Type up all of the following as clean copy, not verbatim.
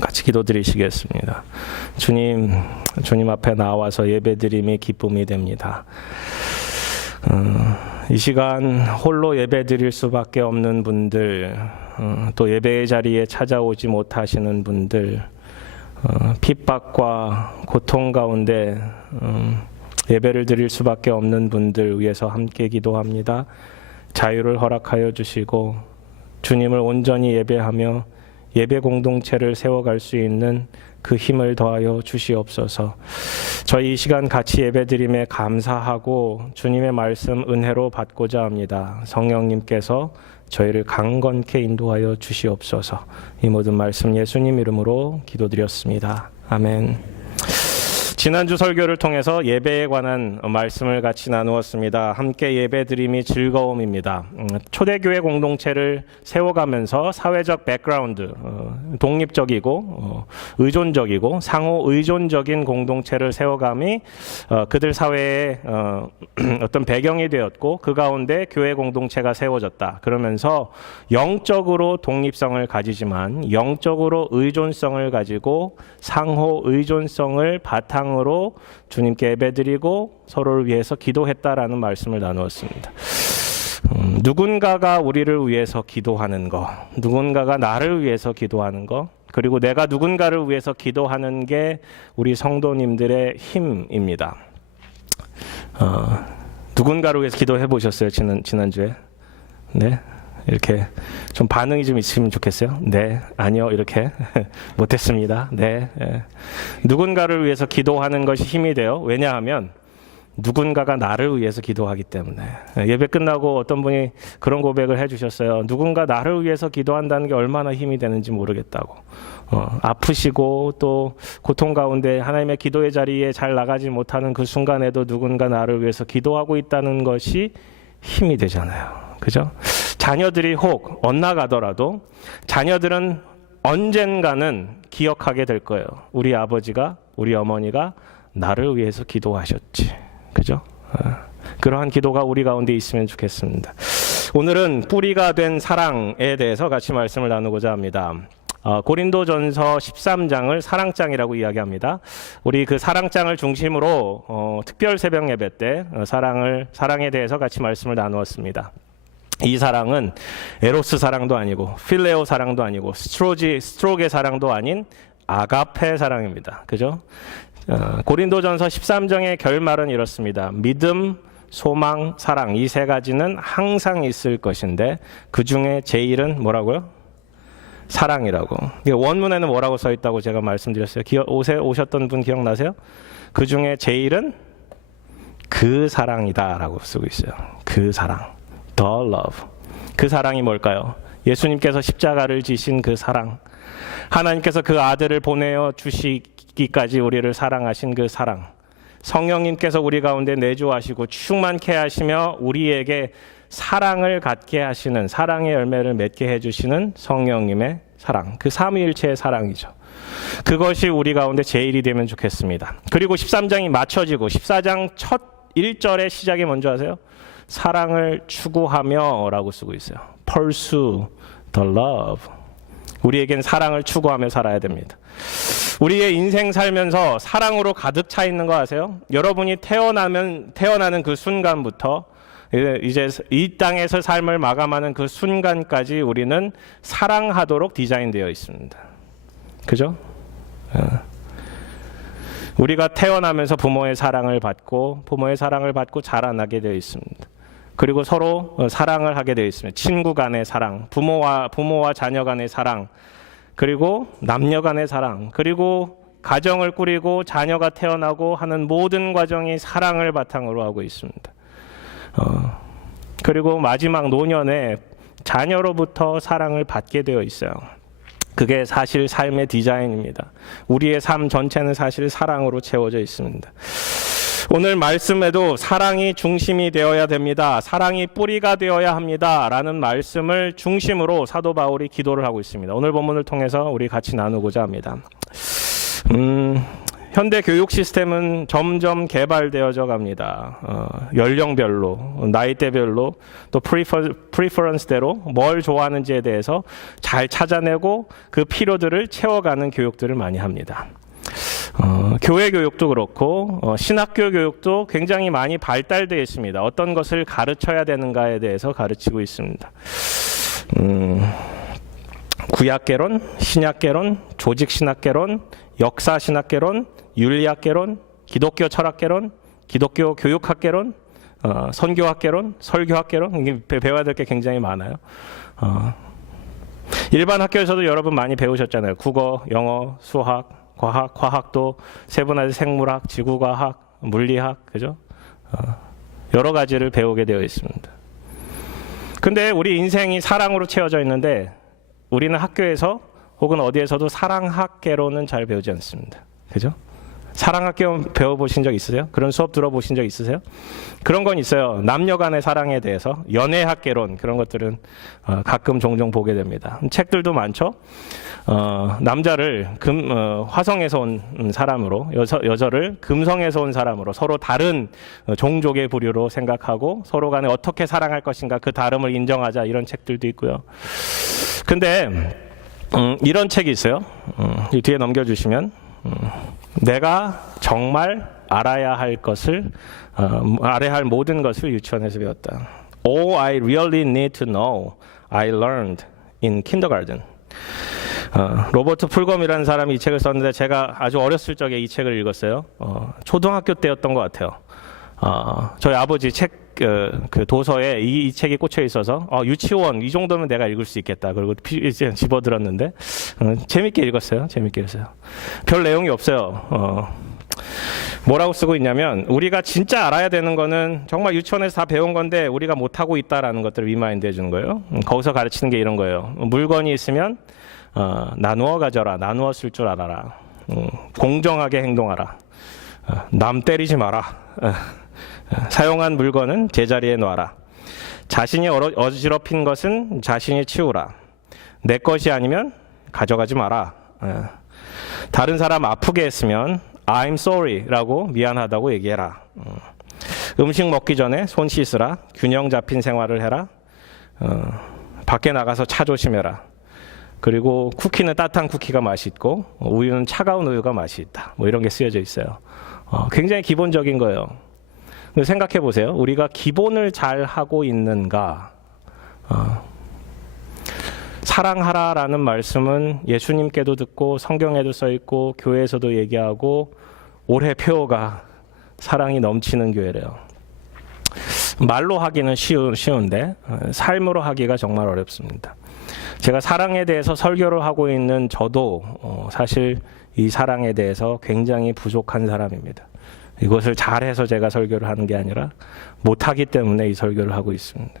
같이 기도드리시겠습니다. 주님 앞에 나와서 예배드림이 기쁨이 됩니다. 이 시간 홀로 예배드릴 수밖에 없는 분들, 또 예배의 자리에 찾아오지 못하시는 분들, 핍박과 고통 가운데 예배를 드릴 수밖에 없는 분들 위해서 함께 기도합니다. 자유를 허락하여 주시고 주님을 온전히 예배하며 예배 공동체를 세워갈 수 있는 그 힘을 더하여 주시옵소서. 저희 이 시간 같이 예배드림에 감사하고 주님의 말씀 은혜로 받고자 합니다. 성령님께서 저희를 강건케 인도하여 주시옵소서. 이 모든 말씀 예수님 이름으로 기도드렸습니다. 아멘. 지난주 설교를 통해서 예배에 관한 말씀을 같이 나누었습니다. 함께 예배드림이 즐거움입니다. 초대교회 공동체를 세워가면서 사회적 백그라운드, 독립적이고 의존적이고 상호 의존적인 공동체를 세워감이 그들 사회의 어떤 배경이 되었고 그 가운데 교회 공동체가 세워졌다. 그러면서 영적으로 독립성을 가지지만 영적으로 의존성을 가지고 상호 의존성을 바탕으로 주님께 예배드리고 서로를 위해서 기도했다라는 말씀을 나누었습니다. 누군가가 우리를 위해서 기도하는 거, 누군가가 나를 위해서 기도하는 거, 그리고 내가 누군가를 위해서 기도하는 게 우리 성도님들의 힘입니다. 누군가를 위해서 기도해 보셨어요? 지난주에? 네? 이렇게 좀 반응이 좀 있으면 좋겠어요. 네, 아니요, 이렇게 못했습니다. 네, 누군가를 위해서 기도하는 것이 힘이 돼요. 왜냐하면 누군가가 나를 위해서 기도하기 때문에. 예배 끝나고 어떤 분이 그런 고백을 해주셨어요. 누군가 나를 위해서 기도한다는 게 얼마나 힘이 되는지 모르겠다고. 아프시고 또 고통 가운데 하나님의 기도의 자리에 잘 나가지 못하는 그 순간에도 누군가 나를 위해서 기도하고 있다는 것이 힘이 되잖아요. 그죠? 자녀들이 혹 엇나가더라도 자녀들은 언젠가는 기억하게 될 거예요. 우리 아버지가, 우리 어머니가 나를 위해서 기도하셨지. 그죠? 그러한 기도가 우리 가운데 있으면 좋겠습니다. 오늘은 뿌리가 된 사랑에 대해서 같이 말씀을 나누고자 합니다. 고린도전서 13장을 사랑장이라고 이야기합니다. 우리 그 사랑장을 중심으로 특별 새벽 예배 때 사랑에 대해서 같이 말씀을 나누었습니다. 이 사랑은 에로스 사랑도 아니고 필레오 사랑도 아니고 스트로게 사랑도 아닌 아가페 사랑입니다. 그죠? 고린도전서 13장의 결말은 이렇습니다. 믿음, 소망, 사랑 이 세 가지는 항상 있을 것인데 그 중에 제일은 뭐라고요? 사랑이라고. 원문에는 뭐라고 써 있다고 제가 말씀드렸어요. 오셨던 분 기억나세요? 그 중에 제일은 그 사랑이다라고 쓰고 있어요. 그 사랑. The love. 그 사랑이 뭘까요? 예수님께서 십자가를 지신 그 사랑. 하나님께서 그 아들을 보내어 주시기까지 우리를 사랑하신 그 사랑. 성령님께서 우리 가운데 내주하시고 충만케 하시며 우리에게 사랑을 갖게 하시는 사랑의 열매를 맺게 해주시는 성령님의 사랑. 그 삼위일체의 사랑이죠. 그것이 우리 가운데 제일이 되면 좋겠습니다. 그리고 13장이 맞춰지고 14장 첫 1절의 시작이 뭔지 아세요? 사랑을 추구하며 라고 쓰고 있어요. Pursue the love. 우리에겐 사랑을 추구하며 살아야 됩니다. 우리의 인생 살면서 사랑으로 가득 차 있는 거 아세요? 여러분이 태어나는 그 순간부터 이제 이 땅에서 삶을 마감하는 그 순간까지 우리는 사랑하도록 디자인되어 있습니다. 그죠? 우리가 태어나면서 부모의 사랑을 받고 자라나게 되어 있습니다. 그리고 서로 사랑을 하게 되어 있습니다. 친구 간의 사랑, 부모와 자녀 간의 사랑, 그리고 남녀 간의 사랑, 그리고 가정을 꾸리고 자녀가 태어나고 하는 모든 과정이 사랑을 바탕으로 하고 있습니다. 그리고 마지막 노년에 자녀로부터 사랑을 받게 되어 있어요. 그게 사실 삶의 디자인입니다. 우리의 삶 전체는 사실 사랑으로 채워져 있습니다. 오늘 말씀에도 사랑이 중심이 되어야 됩니다. 사랑이 뿌리가 되어야 합니다. 라는 말씀을 중심으로 사도 바울이 기도를 하고 있습니다. 오늘 본문을 통해서 우리 같이 나누고자 합니다. 현대 교육 시스템은 점점 개발되어져 갑니다. 연령별로, 나이대별로, 또 프리퍼런스대로 뭘 좋아하는지에 대해서 잘 찾아내고 그 필요들을 채워가는 교육들을 많이 합니다. 교회 교육도 그렇고 신학교 교육도 굉장히 많이 발달되어 있습니다. 어떤 것을 가르쳐야 되는가에 대해서 가르치고 있습니다. 구약개론, 신약개론, 조직신학개론, 역사신학개론, 윤리학개론, 기독교 철학개론, 기독교 교육학개론, 선교학개론, 설교학개론, 이게 배워야 될 게 굉장히 많아요. 일반 학교에서도 여러분 많이 배우셨잖아요. 국어, 영어, 수학, 과학도 세분화된 생물학, 지구과학, 물리학, 그죠? 여러 가지를 배우게 되어 있습니다. 근데 우리 인생이 사랑으로 채워져 있는데 우리는 학교에서 혹은 어디에서도 사랑학개론은 잘 배우지 않습니다. 그죠? 사랑학개론 배워보신 적 있으세요? 그런 수업 들어보신 적 있으세요? 그런 건 있어요. 남녀 간의 사랑에 대해서 연애학개론, 그런 것들은 가끔 종종 보게 됩니다. 책들도 많죠. 남자를 화성에서 온 사람으로, 여자를 금성에서 온 사람으로 서로 다른 종족의 부류로 생각하고 서로 간에 어떻게 사랑할 것인가, 그 다름을 인정하자, 이런 책들도 있고요. 근데 이런 책이 있어요. 이 뒤에 넘겨주시면, 내가 정말 알아야 할 모든 것을 유치원에서 배웠다. All I really need to know, I learned in kindergarten. 로버트 풀검이라는 사람이 이 책을 썼는데 제가 아주 어렸을 적에 이 책을 읽었어요. 초등학교 때였던 것 같아요. 저희 아버지 책 그 도서에 이 책이 꽂혀 있어서 유치원 이 정도면 내가 읽을 수 있겠다. 그리고 집어들었는데 재밌게 읽었어요. 별 내용이 없어요. 뭐라고 쓰고 있냐면, 우리가 진짜 알아야 되는 거는 정말 유치원에서 다 배운 건데 우리가 못하고 있다라는 것들을 리마인드 해주는 거예요. 거기서 가르치는 게 이런 거예요. 물건이 있으면 나누어 가져라. 나누어 쓸 줄 알아라. 공정하게 행동하라. 남 때리지 마라. 사용한 물건은 제자리에 놔라. 자신이 어지럽힌 것은 자신이 치우라. 내 것이 아니면 가져가지 마라. 다른 사람 아프게 했으면 I'm sorry 라고 미안하다고 얘기해라. 음식 먹기 전에 손 씻으라. 균형 잡힌 생활을 해라. 밖에 나가서 차 조심해라. 그리고 쿠키는 따뜻한 쿠키가 맛있고 우유는 차가운 우유가 맛이 있다. 뭐 이런 게 쓰여져 있어요. 굉장히 기본적인 거예요. 생각해 보세요. 우리가 기본을 잘 하고 있는가? 사랑하라라는 말씀은 예수님께도 듣고 성경에도 써 있고 교회에서도 얘기하고 올해 표어가 사랑이 넘치는 교회래요. 말로 하기는 쉬운데 삶으로 하기가 정말 어렵습니다. 제가 사랑에 대해서 설교를 하고 있는 저도 사실 이 사랑에 대해서 굉장히 부족한 사람입니다. 이것을 잘해서 제가 설교를 하는 게 아니라 못하기 때문에 이 설교를 하고 있습니다.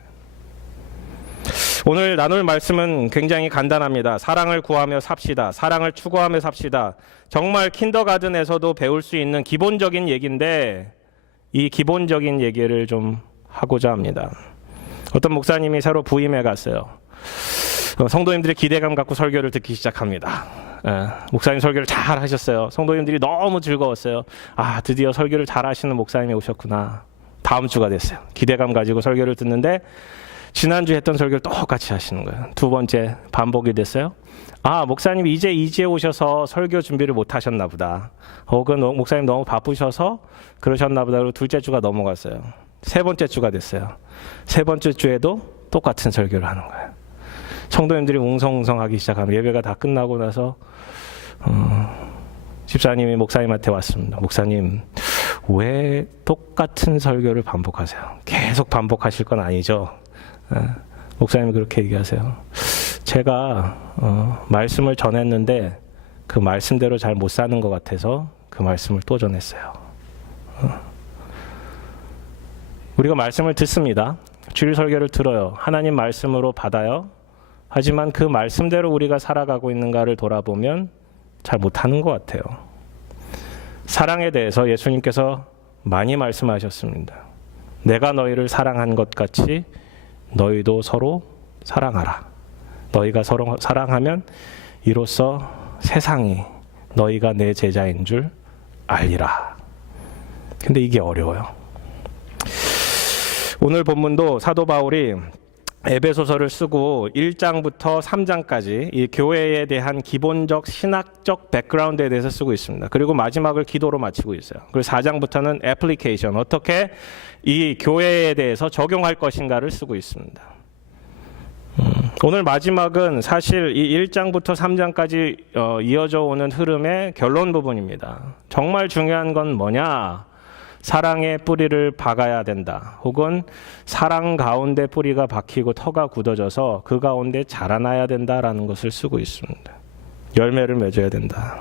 오늘 나눌 말씀은 굉장히 간단합니다. 사랑을 구하며 삽시다. 사랑을 추구하며 삽시다. 정말 킨더가든에서도 배울 수 있는 기본적인 얘기인데 이 기본적인 얘기를 좀 하고자 합니다. 어떤 목사님이 새로 부임해 갔어요. 성도님들이 기대감 갖고 설교를 듣기 시작합니다. 목사님 설교를 잘 하셨어요. 성도님들이 너무 즐거웠어요. 드디어 설교를 잘 하시는 목사님이 오셨구나. 다음 주가 됐어요. 기대감 가지고 설교를 듣는데 지난주 했던 설교를 똑같이 하시는 거예요. 두 번째 반복이 됐어요. 목사님 이제 오셔서 설교 준비를 못 하셨나 보다. 혹은 목사님 너무 바쁘셔서 그러셨나 보다. 그리고 둘째 주가 넘어갔어요. 세 번째 주가 됐어요. 세 번째 주에도 똑같은 설교를 하는 거예요. 성도님들이 웅성웅성하기 시작하면 예배가 다 끝나고 나서 집사님이 목사님한테 왔습니다. 목사님, 왜 똑같은 설교를 반복하세요? 계속 반복하실 건 아니죠? 목사님이 그렇게 얘기하세요. 제가 말씀을 전했는데 그 말씀대로 잘 못 사는 것 같아서 그 말씀을 또 전했어요. 우리가 말씀을 듣습니다. 주일 설교를 들어요. 하나님 말씀으로 받아요. 하지만 그 말씀대로 우리가 살아가고 있는가를 돌아보면 잘 못하는 것 같아요. 사랑에 대해서 예수님께서 많이 말씀하셨습니다. 내가 너희를 사랑한 것 같이 너희도 서로 사랑하라. 너희가 서로 사랑하면 이로써 세상이 너희가 내 제자인 줄 알리라. 근데 이게 어려워요. 오늘 본문도 사도 바울이 에베소서를 쓰고 1장부터 3장까지 이 교회에 대한 기본적 신학적 백그라운드에 대해서 쓰고 있습니다. 그리고 마지막을 기도로 마치고 있어요. 그리고 4장부터는 애플리케이션, 어떻게 이 교회에 대해서 적용할 것인가를 쓰고 있습니다. 오늘 마지막은 사실 이 1장부터 3장까지 이어져 오는 흐름의 결론 부분입니다. 정말 중요한 건 뭐냐? 사랑의 뿌리를 박아야 된다. 혹은 사랑 가운데 뿌리가 박히고 터가 굳어져서 그 가운데 자라나야 된다라는 것을 쓰고 있습니다. 열매를 맺어야 된다.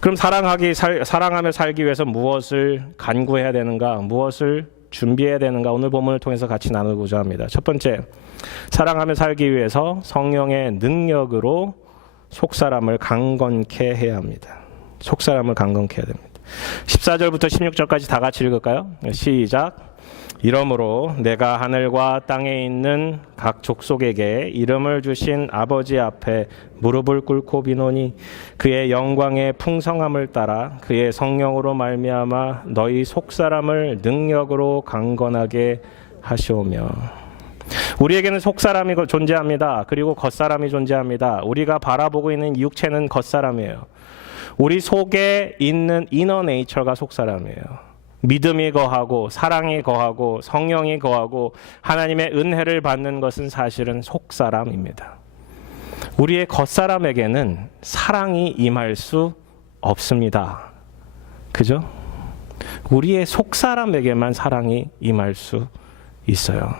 그럼 사랑하며 살기 위해서 무엇을 간구해야 되는가? 무엇을 준비해야 되는가? 오늘 본문을 통해서 같이 나누고자 합니다. 첫 번째, 사랑하며 살기 위해서 성령의 능력으로 속사람을 강건케 해야 합니다. 속사람을 강건케 해야 됩니다. 14절부터 16절까지 다 같이 읽을까요? 시작. 이러므로 내가 하늘과 땅에 있는 각 족속에게 이름을 주신 아버지 앞에 무릎을 꿇고 비노니 그의 영광의 풍성함을 따라 그의 성령으로 말미암아 너희 속사람을 능력으로 강건하게 하시오며. 우리에게는 속사람이 존재합니다. 그리고 겉사람이 존재합니다. 우리가 바라보고 있는 육체는 겉사람이에요. 우리 속에 있는 이너 네이처가 속사람이에요. 믿음이 거하고 사랑이 거하고 성령이 거하고 하나님의 은혜를 받는 것은 사실은 속사람입니다. 우리의 겉사람에게는 사랑이 임할 수 없습니다. 그죠? 우리의 속사람에게만 사랑이 임할 수 있어요.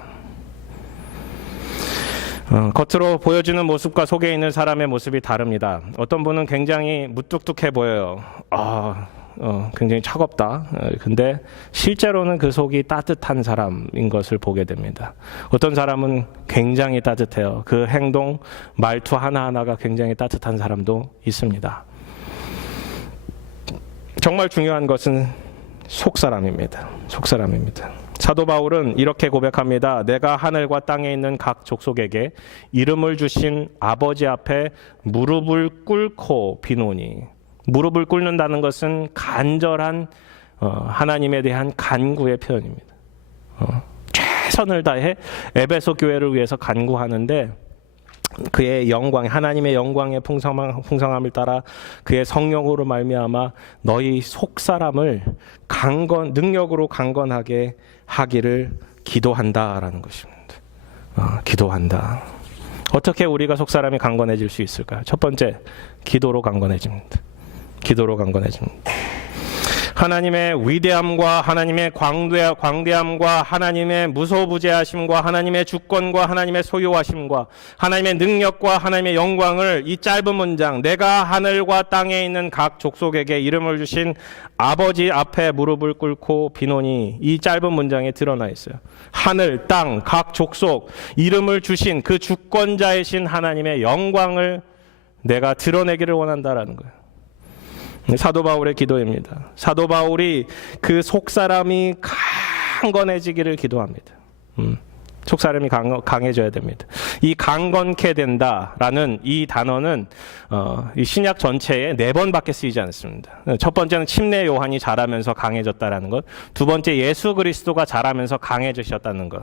겉으로 보여주는 모습과 속에 있는 사람의 모습이 다릅니다. 어떤 분은 굉장히 무뚝뚝해 보여요. 굉장히 차갑다. 근데 실제로는 그 속이 따뜻한 사람인 것을 보게 됩니다. 어떤 사람은 굉장히 따뜻해요. 그 행동, 말투 하나하나가 굉장히 따뜻한 사람도 있습니다. 정말 중요한 것은 속사람입니다. 속사람입니다. 사도 바울은 이렇게 고백합니다. 내가 하늘과 땅에 있는 각 족속에게 이름을 주신 아버지 앞에 무릎을 꿇고 비노니. 무릎을 꿇는다는 것은 간절한 하나님에 대한 간구의 표현입니다. 최선을 다해 에베소 교회를 위해서 간구하는데 그의 영광, 하나님의 영광의 풍성함을 따라 그의 성령으로 말미암아 너희 속사람을 능력으로 강건하게 하기를 기도한다라는 것입니다. 기도한다. 어떻게 우리가 속사람이 강건해질 수 있을까요? 첫 번째, 기도로 강건해집니다. 기도로 강건해집니다. 하나님의 위대함과 하나님의 광대함과 하나님의 무소부재하심과 하나님의 주권과 하나님의 소유하심과 하나님의 능력과 하나님의 영광을 이 짧은 문장, 내가 하늘과 땅에 있는 각 족속에게 이름을 주신 아버지 앞에 무릎을 꿇고 비노니, 이 짧은 문장에 드러나 있어요. 하늘, 땅, 각 족속, 이름을 주신 그 주권자이신 하나님의 영광을 내가 드러내기를 원한다라는 거예요. 사도 바울의 기도입니다. 사도 바울이 그 속사람이 강건해지기를 기도합니다. 속사람이 강해져야 됩니다. 이 강건케 된다라는 이 단어는 이 신약 전체에 4번밖에 쓰이지 않습니다. 첫 번째는 침례 요한이 자라면서 강해졌다라는 것, 두 번째 예수 그리스도가 자라면서 강해지셨다는 것,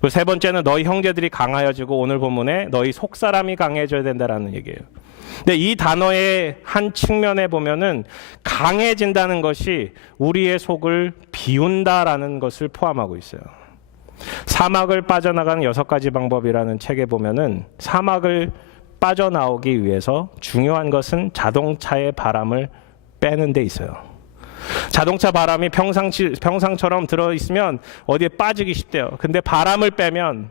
그리고 세 번째는 너희 형제들이 강하여지고 오늘 본문에 너희 속사람이 강해져야 된다라는 얘기예요. 근데 이 단어의 한 측면에 보면은 강해진다는 것이 우리의 속을 비운다라는 것을 포함하고 있어요. 사막을 빠져나가는 6가지 방법이라는 책에 보면은 사막을 빠져나오기 위해서 중요한 것은 자동차의 바람을 빼는 데 있어요. 자동차 바람이 평상처럼 들어있으면 어디에 빠지기 쉽대요. 근데 바람을 빼면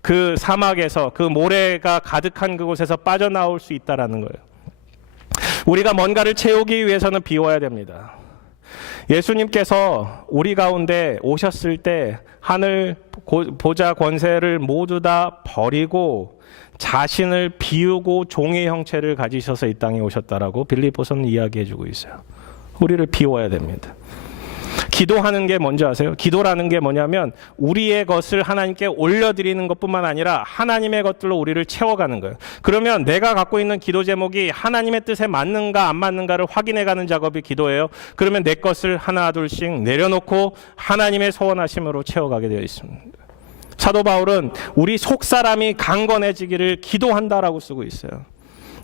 그 사막에서 그 모래가 가득한 그곳에서 빠져나올 수 있다라는 거예요. 우리가 뭔가를 채우기 위해서는 비워야 됩니다. 예수님께서 우리 가운데 오셨을 때 하늘 보좌 권세를 모두 다 버리고 자신을 비우고 종의 형체를 가지셔서 이 땅에 오셨다라고 빌립보서는 이야기해주고 있어요. 우리를 비워야 됩니다. 기도하는 게 뭔지 아세요? 기도라는 게 뭐냐면 우리의 것을 하나님께 올려드리는 것뿐만 아니라 하나님의 것들로 우리를 채워가는 거예요. 그러면 내가 갖고 있는 기도 제목이 하나님의 뜻에 맞는가 안 맞는가를 확인해가는 작업이 기도예요. 그러면 내 것을 하나 둘씩 내려놓고 하나님의 소원하심으로 채워가게 되어 있습니다. 사도 바울은 우리 속사람이 강건해지기를 기도한다라고 쓰고 있어요.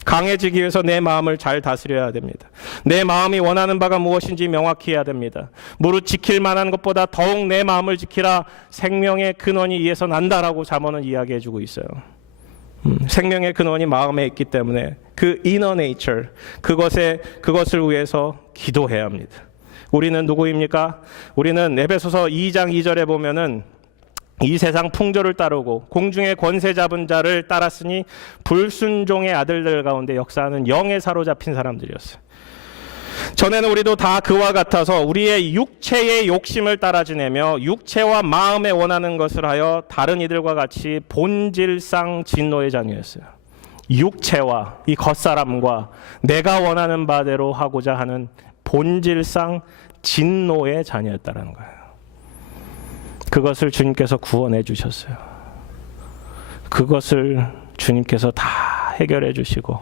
강해지기 위해서 내 마음을 잘 다스려야 됩니다. 내 마음이 원하는 바가 무엇인지 명확히 해야 됩니다. 무릇 지킬 만한 것보다 더욱 내 마음을 지키라. 생명의 근원이 이에서 난다라고 잠언은 이야기해 주고 있어요. 생명의 근원이 마음에 있기 때문에 그 inner nature, 그것을 위해서 기도해야 합니다. 우리는 누구입니까? 우리는 에베소서 2장 2절에 보면은 이 세상 풍조를 따르고 공중의 권세 잡은 자를 따랐으니 불순종의 아들들 가운데 역사하는 영에 사로잡힌 사람들이었어요. 전에는 우리도 다 그와 같아서 우리의 육체의 욕심을 따라 지내며 육체와 마음에 원하는 것을 하여 다른 이들과 같이 본질상 진노의 자녀였어요. 육체와 이 겉사람과 내가 원하는 바대로 하고자 하는 본질상 진노의 자녀였다는 거예요. 그것을 주님께서 구원해 주셨어요. 그것을 주님께서 다 해결해 주시고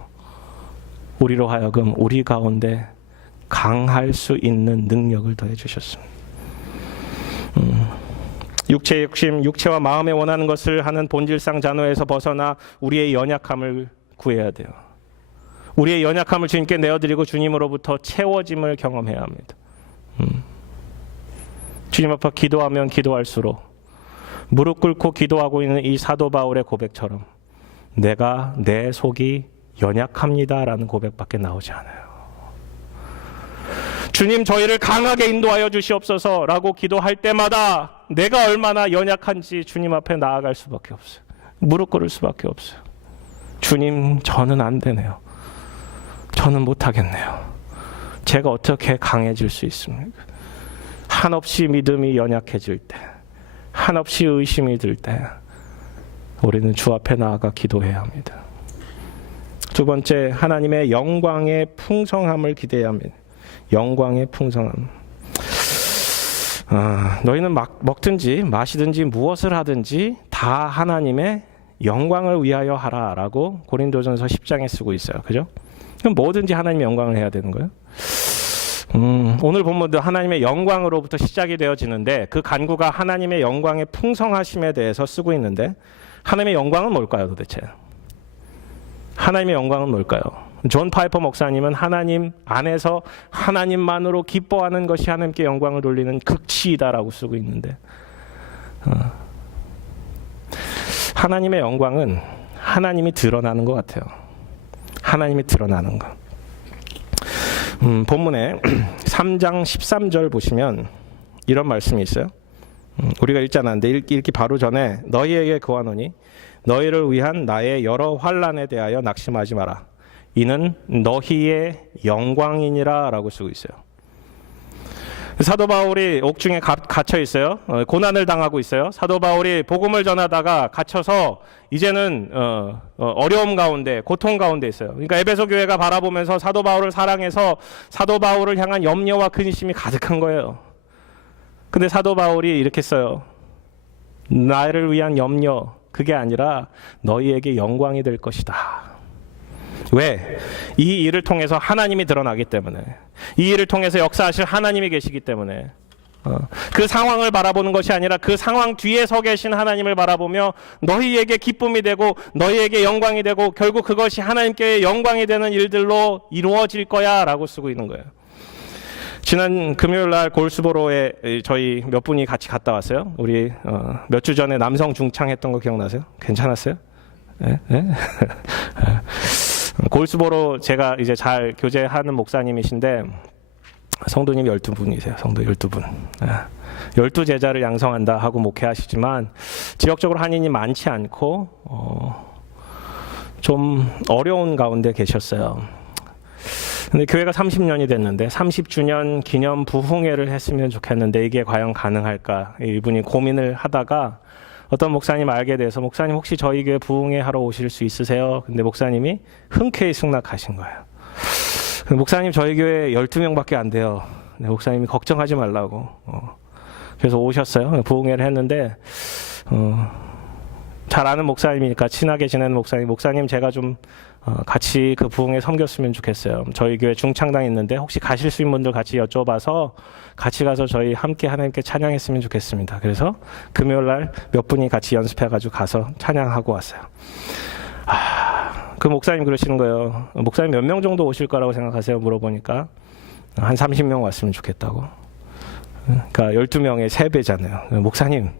우리로 하여금 우리 가운데 강할 수 있는 능력을 더해 주셨습니다. 육체의 욕심, 육체와 마음에 원하는 것을 하는 본질상 잔호에서 벗어나 우리의 연약함을 구해야 돼요. 우리의 연약함을 주님께 내어드리고 주님으로부터 채워짐을 경험해야 합니다. 주님 앞에 기도하면 기도할수록 무릎 꿇고 기도하고 있는 이 사도 바울의 고백처럼 내가 내 속이 연약합니다라는 고백밖에 나오지 않아요. 주님 저희를 강하게 인도하여 주시옵소서라고 기도할 때마다 내가 얼마나 연약한지 주님 앞에 나아갈 수밖에 없어요. 무릎 꿇을 수밖에 없어요. 주님 저는 안 되네요. 저는 못하겠네요. 제가 어떻게 강해질 수 있습니까? 한없이 믿음이 연약해질 때, 한없이 의심이 들 때 우리는 주 앞에 나아가 기도해야 합니다. 두 번째, 하나님의 영광의 풍성함을 기대해야 합니다. 영광의 풍성함. 너희는 먹든지 마시든지 무엇을 하든지 다 하나님의 영광을 위하여 하라라고 고린도전서 10장에 쓰고 있어요. 그죠? 그럼 뭐든지 하나님의 영광을 해야 되는 거예요? 오늘 본문도 하나님의 영광으로부터 시작이 되어지는데 그 간구가 하나님의 영광의 풍성하심에 대해서 쓰고 있는데 하나님의 영광은 뭘까요 도대체? 하나님의 영광은 뭘까요? 존 파이퍼 목사님은 하나님 안에서 하나님만으로 기뻐하는 것이 하나님께 영광을 돌리는 극치이다라고 쓰고 있는데 하나님의 영광은 하나님이 드러나는 것 같아요. 하나님이 드러나는 것. 본문에 3장 13절 보시면 이런 말씀이 있어요. 우리가 읽지 않았는데 읽기 바로 전에 너희에게 구하노니 너희를 위한 나의 여러 환난에 대하여 낙심하지 마라. 이는 너희의 영광이니라 라고 쓰고 있어요. 사도 바울이 옥중에 갇혀 있어요. 고난을 당하고 있어요. 사도 바울이 복음을 전하다가 갇혀서 이제는 어려움 가운데, 고통 가운데 있어요. 그러니까 에베소 교회가 바라보면서 사도 바울을 사랑해서 사도 바울을 향한 염려와 근심이 가득한 거예요. 근데 사도 바울이 이렇게 써요. 나를 위한 염려, 그게 아니라 너희에게 영광이 될 것이다. 왜? 이 일을 통해서 하나님이 드러나기 때문에, 이 일을 통해서 역사하실 하나님이 계시기 때문에 그 상황을 바라보는 것이 아니라 그 상황 뒤에 서 계신 하나님을 바라보며 너희에게 기쁨이 되고 너희에게 영광이 되고 결국 그것이 하나님께 영광이 되는 일들로 이루어질 거야 라고 쓰고 있는 거예요. 지난 금요일 날 골수보로에 저희 몇 분이 같이 갔다 왔어요. 우리 몇 주 전에 남성 중창 했던 거 기억나세요? 괜찮았어요? 네? 네? 골수보로 제가 이제 잘 교제하는 목사님이신데 성도님 12분이세요. 성도 12분. 12제자를 양성한다 하고 목회하시지만 지역적으로 한인이 많지 않고 좀 어려운 가운데 계셨어요. 근데 교회가 30년이 됐는데 30주년 기념 부흥회를 했으면 좋겠는데 이게 과연 가능할까? 이분이 고민을 하다가 어떤 목사님 알게 돼서 목사님 혹시 저희 교회 부흥회 하러 오실 수 있으세요? 근데 목사님이 흔쾌히 승낙하신 거예요. 목사님 저희 교회 12명밖에 안 돼요. 네, 목사님이 걱정하지 말라고. 그래서 오셨어요. 부흥회를 했는데 잘 아는 목사님이니까 친하게 지내는 목사님 제가 좀 같이 그 부흥회 섬겼으면 좋겠어요. 저희 교회 중창당 있는데 혹시 가실 수 있는 분들 같이 여쭤봐서 같이 가서 저희 함께 하나님께 찬양했으면 좋겠습니다. 그래서 금요일 날 몇 분이 같이 연습해가지고 가서 찬양하고 왔어요. 그 목사님 그러시는 거예요. 목사님 몇 명 정도 오실 거라고 생각하세요? 물어보니까 한 30명 왔으면 좋겠다고. 그러니까 12명의 3배잖아요. 목사님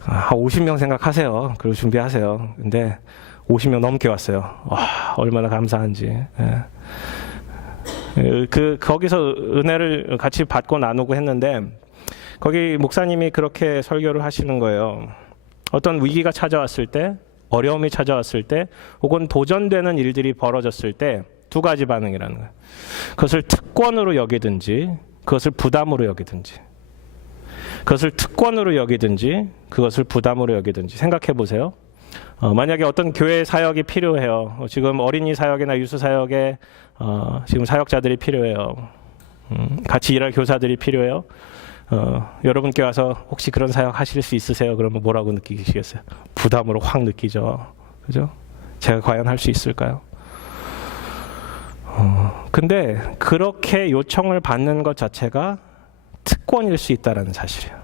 한 50명 생각하세요. 그리고 준비하세요. 근데 50명 넘게 왔어요. 와, 얼마나 감사한지. 거기서 은혜를 같이 받고 나누고 했는데 거기 목사님이 그렇게 설교를 하시는 거예요. 어떤 위기가 찾아왔을 때, 어려움이 찾아왔을 때, 혹은 도전되는 일들이 벌어졌을 때 2가지 반응이라는 거예요. 그것을 특권으로 여기든지 그것을 부담으로 여기든지, 그것을 특권으로 여기든지 그것을 부담으로 여기든지 생각해 보세요. 만약에 어떤 교회 사역이 필요해요. 지금 어린이 사역이나 유수 사역에 지금 사역자들이 필요해요. 같이 일할 교사들이 필요해요. 여러분께 와서 혹시 그런 사역 하실 수 있으세요? 그러면 뭐라고 느끼시겠어요? 부담으로 확 느끼죠. 그죠? 제가 과연 할 수 있을까요? 근데 그렇게 요청을 받는 것 자체가 특권일 수 있다는 사실이에요.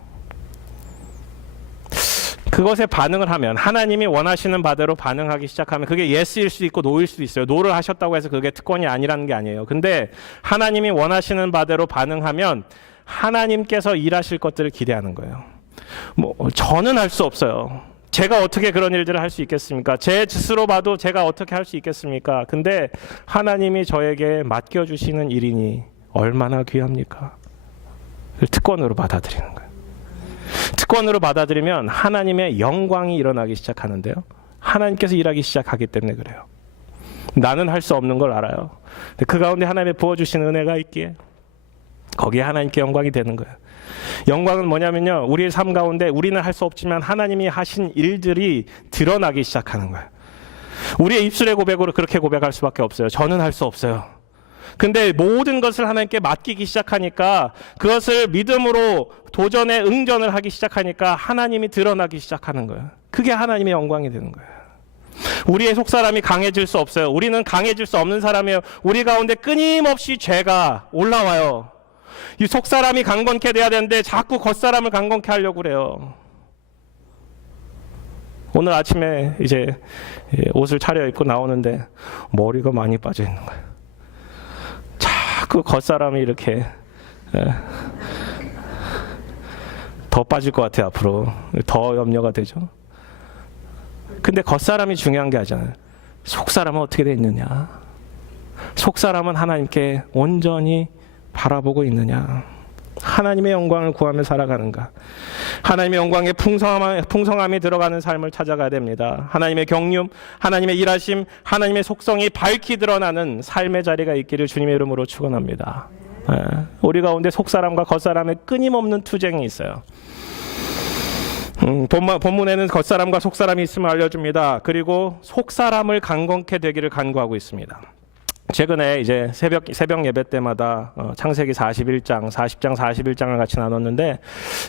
그것에 반응을 하면, 하나님이 원하시는 바대로 반응하기 시작하면 그게 예스일 수도 있고 노일 수도 있어요. 노를 하셨다고 해서 그게 특권이 아니라는 게 아니에요. 근데 하나님이 원하시는 바대로 반응하면 하나님께서 일하실 것들을 기대하는 거예요. 저는 할 수 없어요. 제가 어떻게 그런 일들을 할 수 있겠습니까? 제 스스로 봐도 제가 어떻게 할 수 있겠습니까? 근데 하나님이 저에게 맡겨주시는 일이니 얼마나 귀합니까? 특권으로 받아들이는 거예요. 특권으로 받아들이면 하나님의 영광이 일어나기 시작하는데요. 하나님께서 일하기 시작하기 때문에 그래요. 나는 할 수 없는 걸 알아요. 그 가운데 하나님의 부어주신 은혜가 있기에 거기에 하나님께 영광이 되는 거예요. 영광은 뭐냐면요, 우리의 삶 가운데 우리는 할 수 없지만 하나님이 하신 일들이 드러나기 시작하는 거예요. 우리의 입술의 고백으로 그렇게 고백할 수밖에 없어요. 저는 할 수 없어요. 근데 모든 것을 하나님께 맡기기 시작하니까, 그것을 믿음으로 도전에 응전을 하기 시작하니까 하나님이 드러나기 시작하는 거예요. 그게 하나님의 영광이 되는 거예요. 우리의 속사람이 강해질 수 없어요. 우리는 강해질 수 없는 사람이에요. 우리 가운데 끊임없이 죄가 올라와요. 이 속사람이 강건케 돼야 되는데 자꾸 겉사람을 강건케 하려고 그래요. 오늘 아침에 이제 옷을 차려입고 나오는데 머리가 많이 빠져 있는 거예요. 자꾸 겉사람이 이렇게 더 빠질 것 같아요. 앞으로 더 염려가 되죠. 근데 겉사람이 중요한 게 아니잖아요. 속사람은 어떻게 돼 있느냐. 속사람은 하나님께 온전히 바라보고 있느냐. 하나님의 영광을 구하며 살아가는가. 하나님의 영광의 풍성함이 들어가는 삶을 찾아가야 됩니다. 하나님의 경륜, 하나님의 일하심, 하나님의 속성이 밝히 드러나는 삶의 자리가 있기를 주님의 이름으로 축원합니다. 우리 가운데 속사람과 겉사람의 끊임없는 투쟁이 있어요. 본문에는 겉사람과 속사람이 있음을 알려줍니다. 그리고 속사람을 강건케 되기를 간구하고 있습니다. 최근에 이제 새벽 예배 때마다 창세기 41장, 40장, 41장을 같이 나눴는데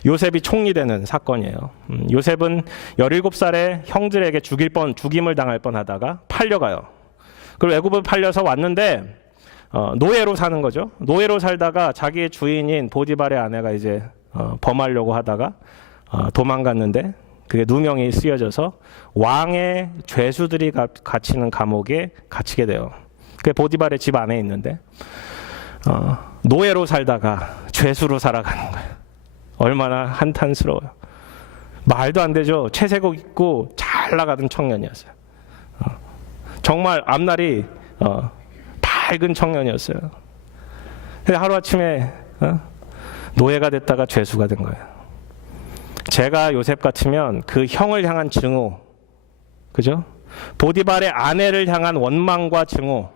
요셉이 총리 되는 사건이에요. 요셉은 17살에 형들에게 죽임을 당할 뻔하다가 팔려가요. 그리고 애굽을 팔려서 왔는데 노예로 사는 거죠. 노예로 살다가 자기의 주인인 보디발의 아내가 이제 범하려고 하다가 도망갔는데 그게 누명이 쓰여져서 왕의 죄수들이 갇히는 감옥에 갇히게 돼요. 그게 보디발의 집 안에 있는데 노예로 살다가 죄수로 살아가는 거예요. 얼마나 한탄스러워요. 말도 안 되죠. 채색옷 입고 잘 나가던 청년이었어요. 정말 앞날이 밝은 청년이었어요. 근데 하루아침에 노예가 됐다가 죄수가 된 거예요. 제가 요셉 같으면 그 형을 향한 증오, 그죠? 보디발의 아내를 향한 원망과 증오,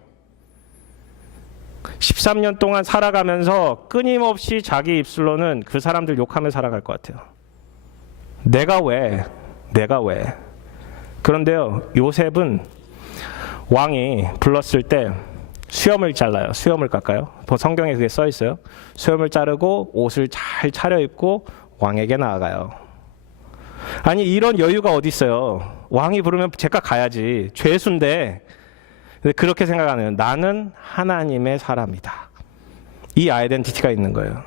13년 동안 살아가면서 끊임없이 자기 입술로는 그 사람들 욕하며 살아갈 것 같아요. 내가 왜? 그런데요, 요셉은 왕이 불렀을 때 수염을 잘라요. 수염을 깎아요. 성경에 그게 써 있어요. 수염을 자르고 옷을 잘 차려입고 왕에게 나아가요. 아니 이런 여유가 어디 있어요. 왕이 부르면 제가 가야지. 죄수인데 그렇게 생각하는 나는 하나님의 사람이다. 이 아이덴티티가 있는 거예요.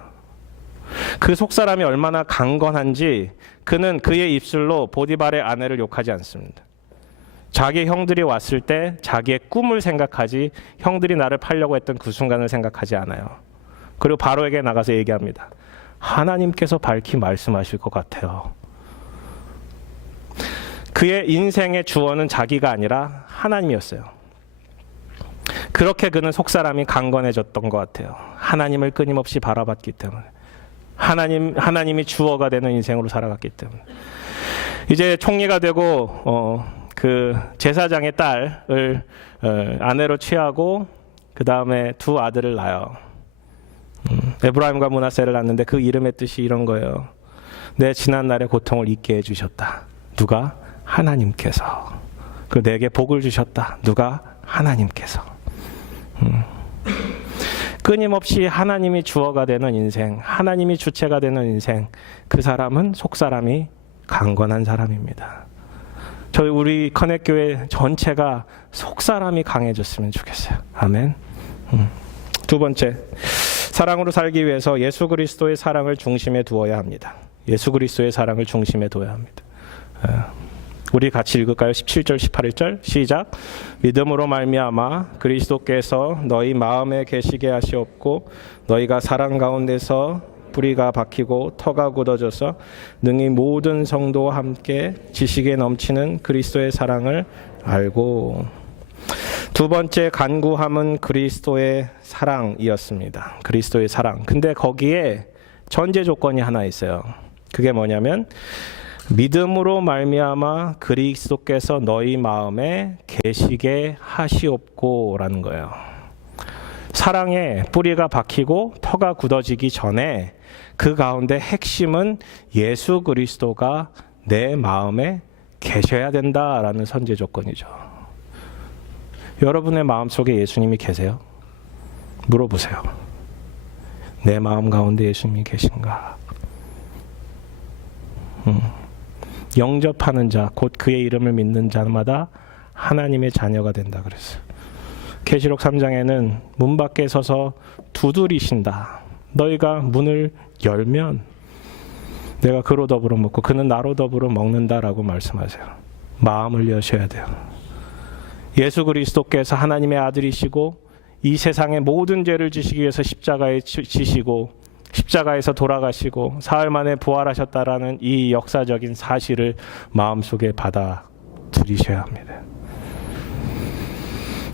그 속사람이 얼마나 강건한지 그는 그의 입술로 보디발의 아내를 욕하지 않습니다. 자기 형들이 왔을 때 자기의 꿈을 생각하지 형들이 나를 팔려고 했던 그 순간을 생각하지 않아요. 그리고 바로에게 나가서 얘기합니다. 하나님께서 밝히 말씀하실 것 같아요. 그의 인생의 주어는 자기가 아니라 하나님이었어요. 그렇게 그는 속사람이 강건해졌던 것 같아요. 하나님을 끊임없이 바라봤기 때문에. 하나님이 주어가 되는 인생으로 살아갔기 때문에. 이제 총리가 되고 그 제사장의 딸을 아내로 취하고 그 다음에 두 아들을 낳아요. 에브라임과 므낫세를 낳는데 그 이름의 뜻이 이런 거예요. 내 지난 날의 고통을 잊게 해주셨다. 누가? 하나님께서. 그리고 내게 복을 주셨다. 누가? 하나님께서. 끊임없이 하나님이 주어가 되는 인생, 하나님이 주체가 되는 인생, 그 사람은 속사람이 강건한 사람입니다. 우리 커넥교회 전체가 속사람이 강해졌으면 좋겠어요. 아멘. 두 번째, 사랑으로 살기 위해서 예수 그리스도의 사랑을 중심에 두어야 합니다. 예수 그리스도의 사랑을 중심에 두어야 합니다. 우리 같이 읽을까요? 17절, 18절 시작. 믿음으로 말미암아 그리스도께서 너희 마음에 계시게 하시옵고 너희가 사랑 가운데서 뿌리가 박히고 터가 굳어져서 능히 모든 성도와 함께 지식에 넘치는 그리스도의 사랑을 알고. 두 번째 간구함은 그리스도의 사랑이었습니다. 그리스도의 사랑. 근데 거기에 전제 조건이 하나 있어요. 그게 뭐냐면 믿음으로 말미암아 그리스도께서 너희 마음에 계시게 하시옵고라는 거예요. 사랑에 뿌리가 박히고 터가 굳어지기 전에 그 가운데 핵심은 예수 그리스도가 내 마음에 계셔야 된다라는 선제 조건이죠. 여러분의 마음속에 예수님이 계세요? 물어보세요. 내 마음 가운데 예수님이 계신가? 영접하는 자, 곧 그의 이름을 믿는 자마다 하나님의 자녀가 된다 그랬어요. 계시록 3장에는 문 밖에 서서 두드리신다. 너희가 문을 열면 내가 그로 더불어 먹고 그는 나로 더불어 먹는다라고 말씀하세요. 마음을 여셔야 돼요. 예수 그리스도께서 하나님의 아들이시고 이 세상의 모든 죄를 지시기 위해서 십자가에 지시고 십자가에서 돌아가시고 사흘 만에 부활하셨다라는 이 역사적인 사실을 마음속에 받아들이셔야 합니다.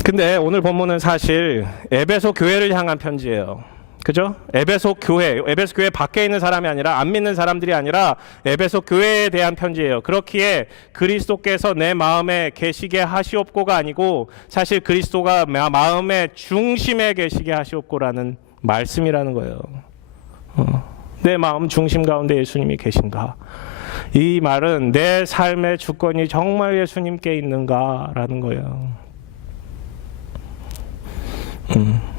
근데 오늘 본문은 사실 에베소 교회를 향한 편지예요. 그죠? 에베소 교회 밖에 있는 사람이 아니라 안 믿는 사람들이 아니라 에베소 교회에 대한 편지예요. 그렇기에 그리스도께서 내 마음에 계시게 하시옵고가 아니고 사실 그리스도가 마음의 중심에 계시게 하시옵고라는 말씀이라는 거예요. 내 마음 중심 가운데 예수님이 계신가? 이 말은 내 삶의 주권이 정말 예수님께 있는가라는 거예요.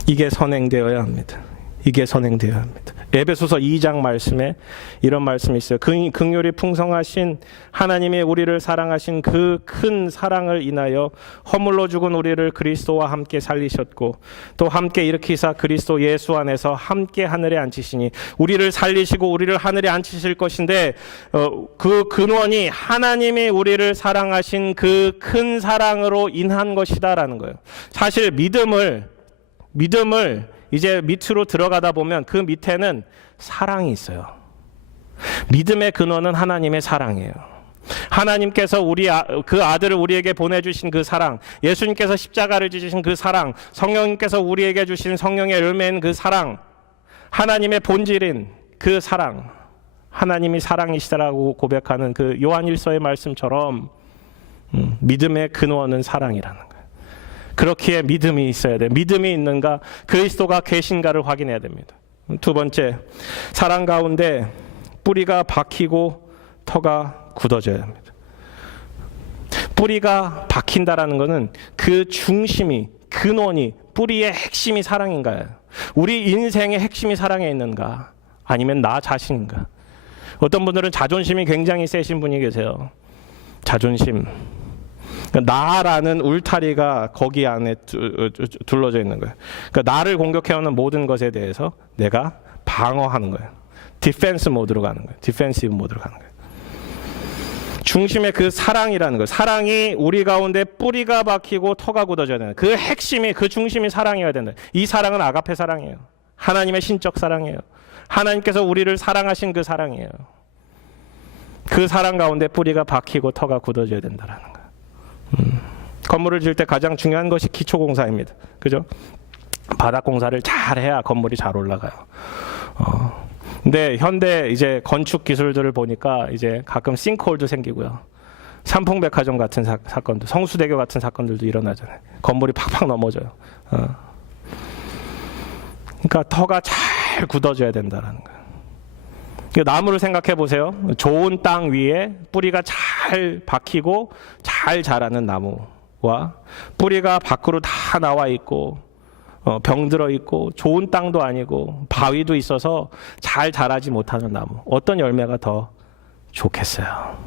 이게 선행되어야 합니다. 이게 선행되어야 합니다. 에베소서 2장 말씀에 이런 말씀이 있어요. 긍휼이 풍성하신 하나님의 우리를 사랑하신 그 큰 사랑을 인하여 허물로 죽은 우리를 그리스도와 함께 살리셨고 또 함께 일으키사 그리스도 예수 안에서 함께 하늘에 앉히시니 우리를 살리시고 우리를 하늘에 앉히실 것인데 그 근원이 하나님이 우리를 사랑하신 그 큰 사랑으로 인한 것이다라는 거예요. 사실 믿음을 이제 밑으로 들어가다 보면 그 밑에는 사랑이 있어요. 믿음의 근원은 하나님의 사랑이에요. 하나님께서 그 아들을 우리에게 보내주신 그 사랑, 예수님께서 십자가를 지신 그 사랑, 성령님께서 우리에게 주신 성령의 열매인 그 사랑, 하나님의 본질인 그 사랑, 하나님이 사랑이시다라고 고백하는 그 요한 1서의 말씀처럼 믿음의 근원은 사랑이라는 거예요. 그렇기에 믿음이 있어야 돼요. 믿음이 있는가, 그리스도가 계신가를 확인해야 됩니다. 두 번째, 사랑 가운데 뿌리가 박히고 터가 굳어져야 합니다. 뿌리가 박힌다라는 것은 그 중심이 근원이, 뿌리의 핵심이 사랑인가요? 우리 인생의 핵심이 사랑에 있는가? 아니면 나 자신인가? 어떤 분들은 자존심이 굉장히 세신 분이 계세요. 자존심. 나라는 울타리가 거기 안에 둘러져 있는 거예요. 그러니까 나를 공격해오는 모든 것에 대해서 내가 방어하는 거예요. 디펜스 모드로 가는 거예요. 디펜시브 모드로 가는 거예요. 중심에 그 사랑이라는 거예요. 사랑이 우리 가운데 뿌리가 박히고 터가 굳어져야 되는 그 핵심이, 그 중심이 사랑이어야 된다. 이 사랑은 아가페 사랑이에요. 하나님의 신적 사랑이에요. 하나님께서 우리를 사랑하신 그 사랑이에요. 그 사랑 가운데 뿌리가 박히고 터가 굳어져야 된다는 거예요. 건물을 지을 때 가장 중요한 것이 기초공사입니다. 그죠? 바닥공사를 잘 해야 건물이 잘 올라가요. 근데 현대 이제 건축 기술들을 보니까 이제 가끔 싱크홀도 생기고요. 삼풍백화점 같은 사건도, 성수대교 같은 사건들도 일어나잖아요. 건물이 팍팍 넘어져요. 그러니까 터가 잘 굳어져야 된다는 거예요. 나무를 생각해 보세요. 좋은 땅 위에 뿌리가 잘 박히고 잘 자라는 나무와 뿌리가 밖으로 다 나와 있고 병들어 있고 좋은 땅도 아니고 바위도 있어서 잘 자라지 못하는 나무, 어떤 열매가 더 좋겠어요?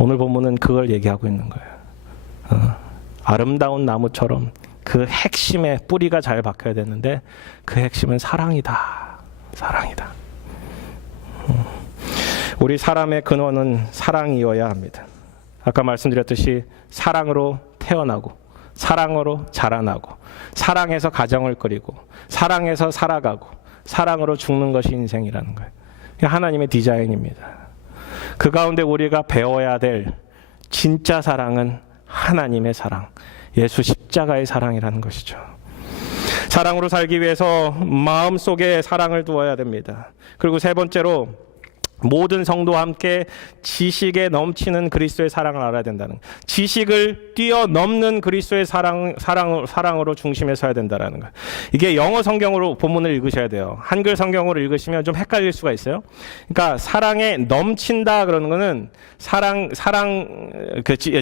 오늘 본문은 그걸 얘기하고 있는 거예요. 아름다운 나무처럼 그 핵심에 뿌리가 잘 박혀야 되는데 그 핵심은 사랑이다. 사랑이다. 우리 사람의 근원은 사랑이어야 합니다. 아까 말씀드렸듯이 사랑으로 태어나고 사랑으로 자라나고 사랑해서 가정을 꾸리고 사랑해서 살아가고 사랑으로 죽는 것이 인생이라는 거예요. 하나님의 디자인입니다. 그 가운데 우리가 배워야 될 진짜 사랑은 하나님의 사랑, 예수 십자가의 사랑이라는 것이죠. 사랑으로 살기 위해서 마음속에 사랑을 두어야 됩니다. 그리고 세 번째로 모든 성도와 함께 지식에 넘치는 그리스도의 사랑을 알아야 된다는, 지식을 뛰어넘는 그리스도의 사랑으로 중심에 서야 된다는 거예요. 이게 영어 성경으로 본문을 읽으셔야 돼요. 한글 성경으로 읽으시면 좀 헷갈릴 수가 있어요. 그러니까 사랑에 넘친다 그러는 거는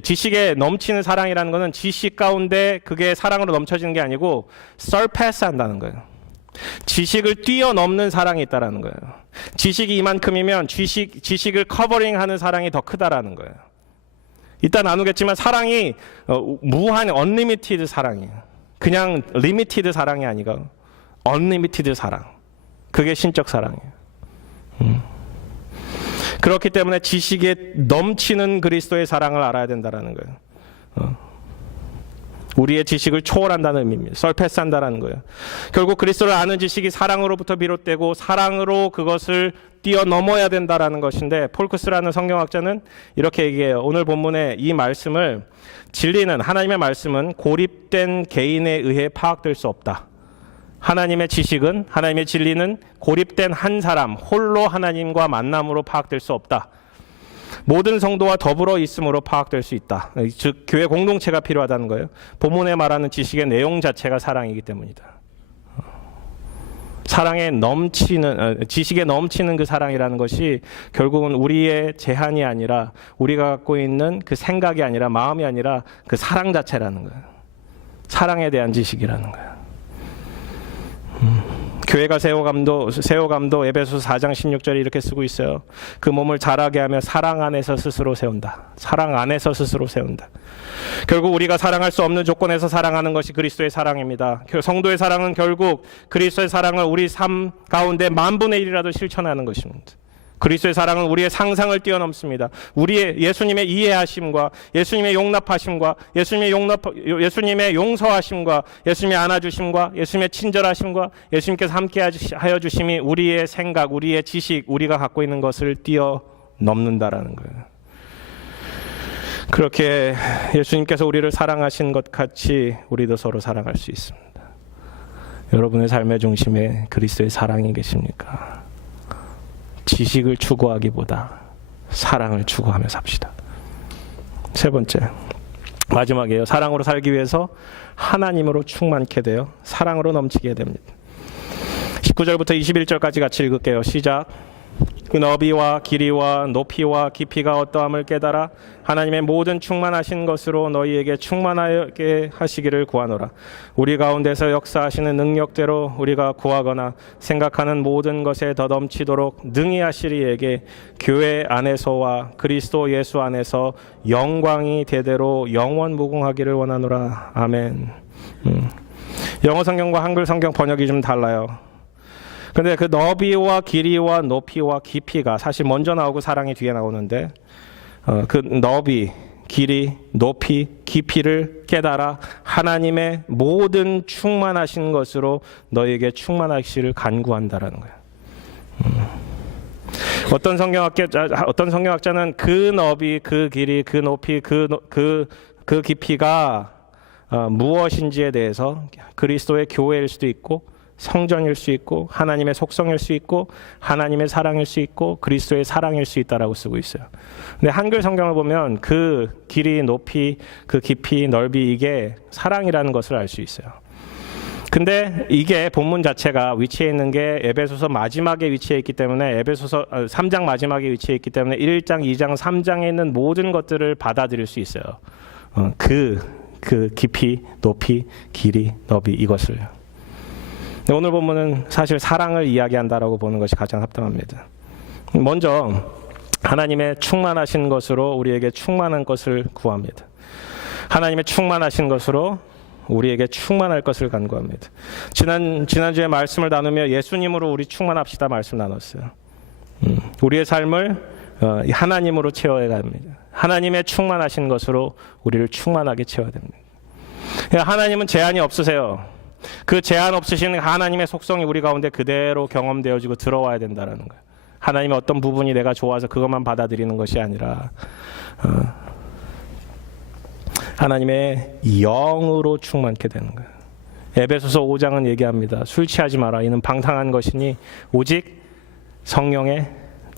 지식에 넘치는 사랑이라는 거는 지식 가운데 그게 사랑으로 넘쳐지는 게 아니고 surpass 한다는 거예요. 지식을 뛰어넘는 사랑이 있다라는 거예요. 지식이 이만큼이면 지식을 커버링하는 사랑이 더 크다라는 거예요. 이따 나누겠지만 사랑이 무한 unlimited 사랑이에요. 그냥 limited 사랑이 아니고 unlimited 사랑. 그게 신적 사랑이에요. 그렇기 때문에 지식에 넘치는 그리스도의 사랑을 알아야 된다라는 거예요. 우리의 지식을 초월한다는 의미입니다. 설패스한다라는 거예요. 결국 그리스도를 아는 지식이 사랑으로부터 비롯되고 사랑으로 그것을 뛰어넘어야 된다라는 것인데, 폴크스라는 성경학자는 이렇게 얘기해요. 오늘 본문의 이 말씀을 진리는, 하나님의 말씀은 고립된 개인에 의해 파악될 수 없다. 하나님의 지식은, 하나님의 진리는 고립된 한 사람 홀로 하나님과 만남으로 파악될 수 없다. 모든 성도와 더불어 있음으로 파악될 수 있다. 즉 교회 공동체가 필요하다는 거예요. 본문에 말하는 지식의 내용 자체가 사랑이기 때문이다. 지식에 넘치는 그 사랑이라는 것이 결국은 우리의 제한이 아니라, 우리가 갖고 있는 그 생각이 아니라, 마음이 아니라 그 사랑 자체라는 거예요. 사랑에 대한 지식이라는 거예요. 교회가 세워감도 에베소서 4장 16절에 이렇게 쓰고 있어요. 그 몸을 자라게 하며 사랑 안에서 스스로 세운다. 사랑 안에서 스스로 세운다. 결국 우리가 사랑할 수 없는 조건에서 사랑하는 것이 그리스도의 사랑입니다. 성도의 사랑은 결국 그리스도의 사랑을 우리 삶 가운데 10,000분의 1이라도 실천하는 것입니다. 그리스도의 사랑은 우리의 상상을 뛰어넘습니다. 우리의 예수님의 이해하심과 예수님의 용납하심과 예수님의 용서하심과 예수님의 안아주심과 예수님의 친절하심과 예수님께서 함께하여 주심이 우리의 생각, 우리의 지식, 우리가 갖고 있는 것을 뛰어넘는다라는 거예요. 그렇게 예수님께서 우리를 사랑하신 것 같이 우리도 서로 사랑할 수 있습니다. 여러분의 삶의 중심에 그리스도의 사랑이 계십니까? 지식을 추구하기보다 사랑을 추구하며 삽시다. 세 번째, 마지막이에요. 사랑으로 살기 위해서 하나님으로 충만케 되어 사랑으로 넘치게 됩니다. 19절부터 21절까지 같이 읽을게요. 시작. 그 너비와 길이와 높이와 깊이가 어떠함을 깨달아 하나님의 모든 충만하신 것으로 너희에게 충만하게 하시기를 구하노라. 우리 가운데서 역사하시는 능력대로 우리가 구하거나 생각하는 모든 것에 더 넘치도록 능히 하시리에게 교회 안에서와 그리스도 예수 안에서 영광이 대대로 영원 무궁하기를 원하노라. 아멘. 영어 성경과 한글 성경 번역이 좀 달라요. 근데 그 너비와 길이와 높이와 깊이가 사실 먼저 나오고 사랑이 뒤에 나오는데 그 너비, 길이, 높이, 깊이를 깨달아 하나님의 모든 충만하신 것으로 너에게 충만하시를 간구한다라는 거예요. 어떤 성경학자는 그 너비, 그 길이, 그 높이, 그 깊이가 무엇인지에 대해서 그리스도의 교회일 수도 있고 성전일 수 있고 하나님의 속성일 수 있고 하나님의 사랑일 수 있고 그리스도의 사랑일 수 있다라고 쓰고 있어요. 근데 한글 성경을 보면 그 길이, 높이, 그 깊이, 넓이 이게 사랑이라는 것을 알 수 있어요. 근데 이게 본문 자체가 위치해 있는 게 에베소서 마지막에 위치해 있기 때문에 에베소서 3장 마지막에 위치해 있기 때문에 1장, 2장, 3장에 있는 모든 것들을 받아들일 수 있어요. 그 깊이, 높이, 길이, 너비 이것을. 오늘 본문은 사실 사랑을 이야기한다라고 보는 것이 가장 합당합니다. 먼저 하나님의 충만하신 것으로 우리에게 충만한 것을 구합니다. 하나님의 충만하신 것으로 우리에게 충만할 것을 간구합니다. 지난주에 말씀을 나누며 예수님으로 우리 충만합시다 말씀 나눴어요. 우리의 삶을 하나님으로 채워야 합니다. 하나님의 충만하신 것으로 우리를 충만하게 채워야 됩니다. 하나님은 제한이 없으세요. 그 제한 없으신 하나님의 속성이 우리 가운데 그대로 경험되어지고 들어와야 된다는 거예요. 하나님의 어떤 부분이 내가 좋아서 그것만 받아들이는 것이 아니라 하나님의 영으로 충만케 되는 거예요. 에베소서 5장은 얘기합니다. 술 취하지 마라. 이는 방탕한 것이니 오직 성령의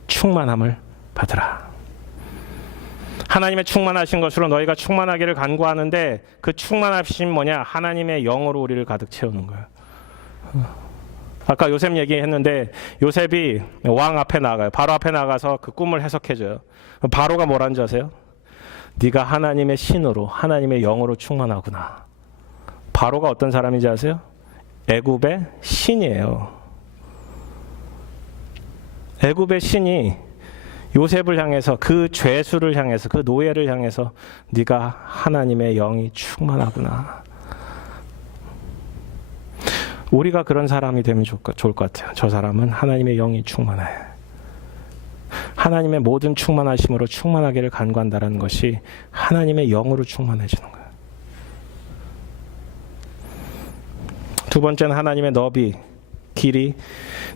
충만함을 받으라. 하나님의 충만하신 것으로 너희가 충만하기를 간구하는데 그 충만하심 뭐냐? 하나님의 영으로 우리를 가득 채우는 거예요. 아까 요셉 얘기했는데 요셉이 왕 앞에 나가요. 바로 앞에 나가서 그 꿈을 해석해줘요. 바로가 뭐라는 줄 아세요? 네가 하나님의 신으로 하나님의 영으로 충만하구나. 바로가 어떤 사람인지 아세요? 애굽의 신이에요. 애굽의 신이 요셉을 향해서 그 죄수를 향해서 그 노예를 향해서 네가 하나님의 영이 충만하구나. 우리가 그런 사람이 되면 좋을 것 같아요. 저 사람은 하나님의 영이 충만해. 하나님의 모든 충만하심으로 충만하기를 간구한다는 것이 하나님의 영으로 충만해지는 거예요. 두 번째는 하나님의 너비, 길이,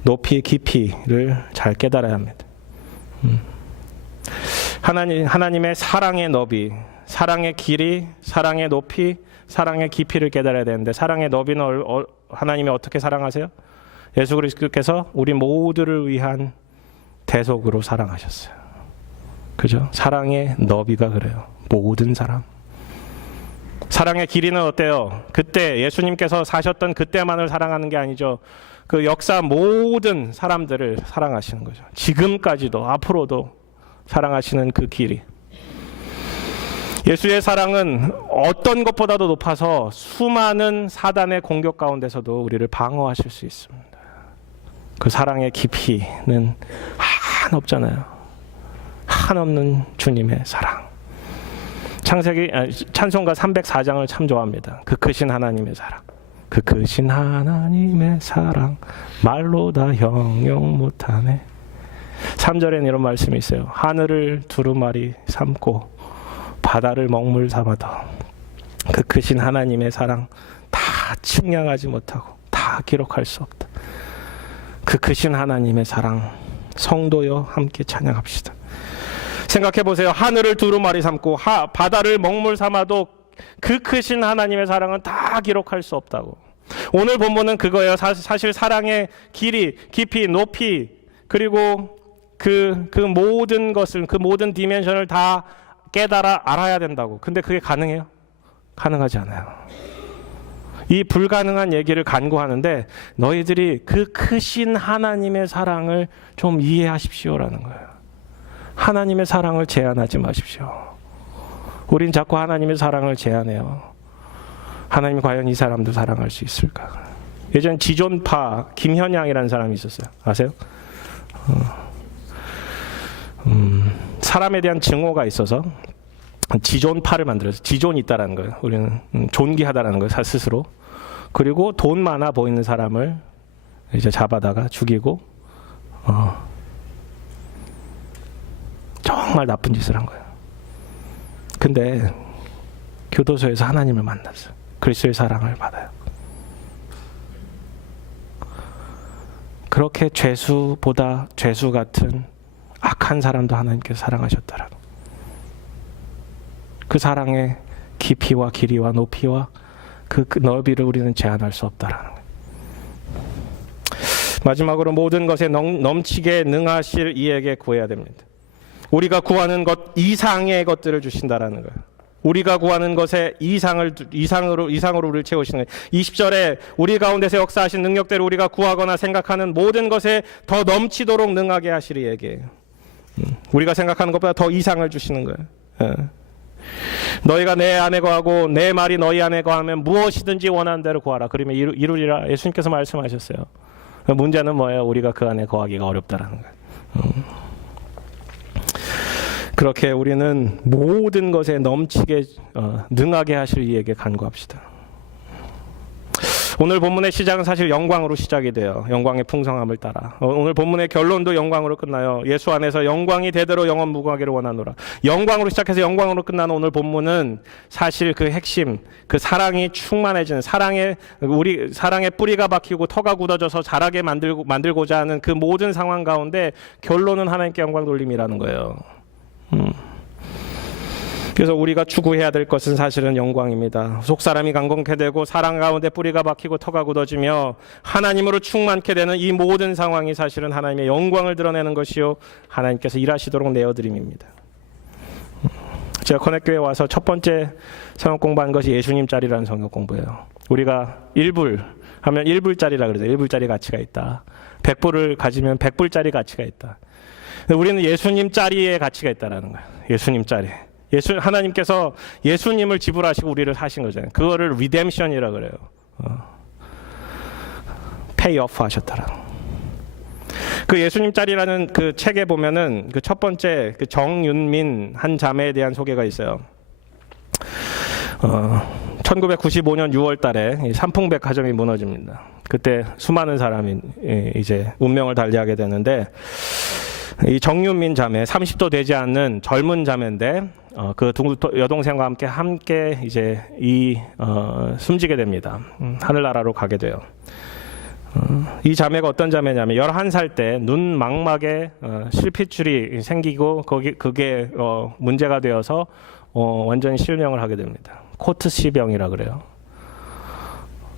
높이, 깊이를 잘 깨달아야 합니다. 하나님의 사랑의 너비, 사랑의 길이, 사랑의 높이, 사랑의 깊이를 깨달아야 되는데 사랑의 너비는 하나님이 어떻게 사랑하세요? 예수 그리스도께서 우리 모두를 위한 대속으로 사랑하셨어요. 그죠? 사랑의 너비가 그래요. 모든 사람. 사랑의 길이는 어때요? 그때 예수님께서 사셨던 그때만을 사랑하는 게 아니죠. 그 역사 모든 사람들을 사랑하시는 거죠. 지금까지도 앞으로도 사랑하시는 그 길이. 예수의 사랑은 어떤 것보다도 높아서 수많은 사단의 공격 가운데서도 우리를 방어하실 수 있습니다. 그 사랑의 깊이는 한없잖아요. 한없는 주님의 사랑. 찬송가 304장을 참 좋아합니다. 그 크신 하나님의 사랑. 그 크신 하나님의 사랑 말로 다 형용 못하네. 3절에는 이런 말씀이 있어요. 하늘을 두루마리 삼고 바다를 먹물 삼아도 그 크신 하나님의 사랑 다 측량하지 못하고 다 기록할 수 없다. 그 크신 하나님의 사랑 성도여 함께 찬양합시다. 생각해 보세요. 하늘을 두루마리 삼고 바다를 먹물 삼아도 그 크신 하나님의 사랑은 다 기록할 수 없다고. 오늘 본문은 그거예요. 사실 사랑의 길이, 깊이, 높이 그리고 그 모든 것을 그 모든 디멘션을 다 깨달아 알아야 된다고. 근데 그게 가능해요? 가능하지 않아요. 이 불가능한 얘기를 간구하는데 너희들이 그 크신 하나님의 사랑을 좀 이해하십시오라는 거예요. 하나님의 사랑을 제한하지 마십시오. 우린 자꾸 하나님의 사랑을 제한해요. 하나님이 과연 이 사람도 사랑할 수 있을까? 예전 지존파 김현양이라는 사람이 있었어요. 아세요? 사람에 대한 증오가 있어서 지존파를 만들어서 지존이 있다라는 거예요. 우리는 존귀하다라는 거예요, 스스로. 그리고 돈 많아 보이는 사람을 이제 잡아다가 죽이고 정말 나쁜 짓을 한 거예요. 근데 교도소에서 하나님을 만났어요. 그리스도의 사랑을 받아요. 그렇게 죄수보다 죄수 같은 악한 사람도 하나님께서 사랑하셨다라는 그 사랑의 깊이와 길이와 높이와 그 너비를 우리는 제한할 수 없다라는 거예요. 마지막으로 모든 것에 넘치게 능하실 이에게 구해야 됩니다. 우리가 구하는 것 이상의 것들을 주신다라는 거예요. 우리가 구하는 것에 이상으로 우리를 채우시는 거예요. 20절에 우리 가운데서 역사하신 능력대로 우리가 구하거나 생각하는 모든 것에 더 넘치도록 능하게 하시리 이에게. 우리가 생각하는 것보다 더 이상을 주시는 거예요. 너희가 내 안에 거하고 내 말이 너희 안에 거하면 무엇이든지 원하는 대로 구하라. 그러면 이루리라. 예수님께서 말씀하셨어요. 문제는 뭐예요? 우리가 그 안에 거하기가 어렵다라는 거예요. 그렇게 우리는 모든 것에 넘치게 능하게 하실 이에게 간구합시다. 오늘 본문의 시작은 사실 영광으로 시작이 돼요. 영광의 풍성함을 따라. 오늘 본문의 결론도 영광으로 끝나요. 예수 안에서 영광이 대대로 영원 무궁하기를 원하노라. 영광으로 시작해서 영광으로 끝나는 오늘 본문은 사실 그 핵심, 그 사랑이 충만해지는 사랑의 뿌리가 박히고 터가 굳어져서 자라게 만들고자 하는 그 모든 상황 가운데 결론은 하나님께 영광 돌림이라는 거예요. 그래서 우리가 추구해야 될 것은 사실은 영광입니다. 속사람이 강건케 되고 사랑 가운데 뿌리가 박히고 터가 굳어지며 하나님으로 충만케 되는 이 모든 상황이 사실은 하나님의 영광을 드러내는 것이요 하나님께서 일하시도록 내어드림입니다. 제가 커넥교회에 와서 첫 번째 성역 공부한 것이 예수님 짤이라는 성역 공부예요. 우리가 1불 하면 1불짜리라 그러죠. 1불짜리 가치가 있다. 100불을 가지면 100불짜리 가치가 있다. 우리는 예수님 짤이의 가치가 있다라는 거예요. 예수님 짤이. 하나님께서 예수님을 지불하시고 우리를 사신 거잖아요. 그거를 리뎀션이라고 그래요. 페이 오프 하셨더라. 그 예수님 짤이라는 그 책에 보면은 그 첫 번째 그 정윤민 한 자매에 대한 소개가 있어요. 1995년 6월 달에 삼풍백 가정이 무너집니다. 그때 수많은 사람이 이제 운명을 달리하게 되는데 이 정윤민 자매 30도 되지 않는 젊은 자매인데 그 여동생과 함께 이제 숨지게 됩니다. 하늘나라로 가게 돼요. 이 자매가 어떤 자매냐면 11살 때 눈 망막에 실핏줄이 생기고 그게 문제가 되어서 완전히 실명을 하게 됩니다. 코트시병이라 그래요.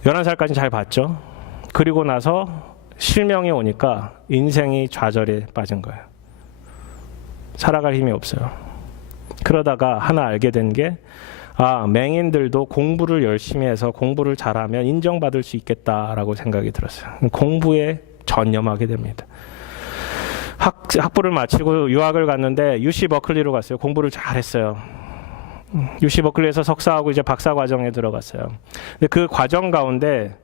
11살까지 잘 봤죠. 그리고 나서 실명이 오니까 인생이 좌절에 빠진 거예요. 살아갈 힘이 없어요. 그러다가 하나 알게 된 게 맹인들도 공부를 열심히 해서 공부를 잘하면 인정받을 수 있겠다라고 생각이 들었어요. 공부에 전념하게 됩니다. 학부를 마치고 유학을 갔는데 UC 버클리로 갔어요. 공부를 잘했어요. UC 버클리에서 석사하고 이제 박사 과정에 들어갔어요. 근데 그 과정 가운데